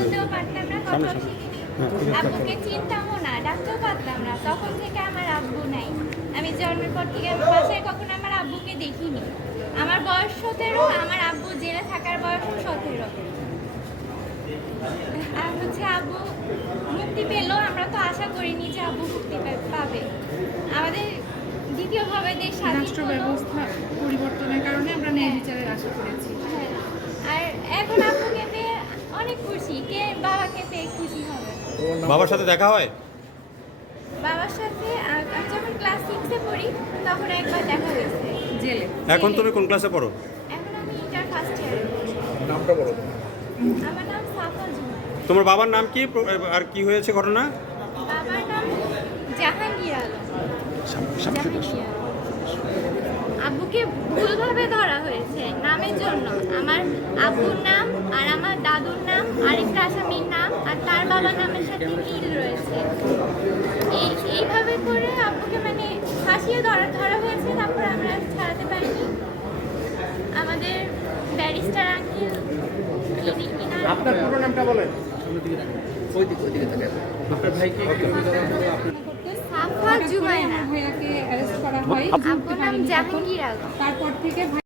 বলতেও পারতাম না, কথাও শিখিনি। আব্বুকে চিনতামও না, ডাকতেও পারতাম না। তখন থেকে আমার আব্বু নাই। আমি জন্মের পর থেকে আমি বাসায় কখনো আমার আব্বুকে দেখিনি। আমার বয়স 17, আমার আব্বু জেলে থাকার বয়সও 17। আর হচ্ছে আব্বু মুক্তি পেলেও আমরা তো আশা করিনি যে আব্বু মুক্তি পাবে। আমাদের দ্বিতীয়ভাবে দেশ স্বাধীন রাষ্ট্র হলো। ব্যবস্থা পরিবর্তনের কারণে আমরা ন্যায় বিচারের আশা করেছি। হ্যাঁ, আর এখন আব্বুকে পেয়ে অনেক খুশি। কে বাবাকে পেয়ে খুশি হবে? বাবার সাথে দেখা হয়? বাবার সাথে আমি যখন ক্লাস 6-এ পড়ি তখন একবার দেখা হয়েছে জেলে। এখন তুমি কোন ক্লাসে পড়ো? এখন আমি ইন্টার ফার্স্ট ইয়ারে। নামটা বলো। আমার নাম সাফা জুমা। তোমার বাবার নাম কি আর কি হয়েছে ঘটনা? বাবার নাম জাহাঙ্গীর আলম। জাহাঙ্গীর আলম। আব্বুকে ভুলভাবে ধরা হয়েছে নামের জন্য। আমার আব্বুর নাম আর আমার দাদুর নাম আরেকটা আসামির নাম আর তার বাবার নামের সাথে মিল রয়েছে। এইভাবে করে আব্বুকে মানে ফাঁসিয়ে ধরা হয়েছে। তারপর আমরা ছাড়াতে পারিনি। আমাদের ব্যারিস্টার আঙ্কেল আপনার পুরো নামটা বলেন। আপনার ভাইকে সাফা জুমাইনা। ভাইয়াকে অ্যারেস্ট করা হয়। আব্বুর নাম জাহাঙ্গীর আলম। তারপর থেকে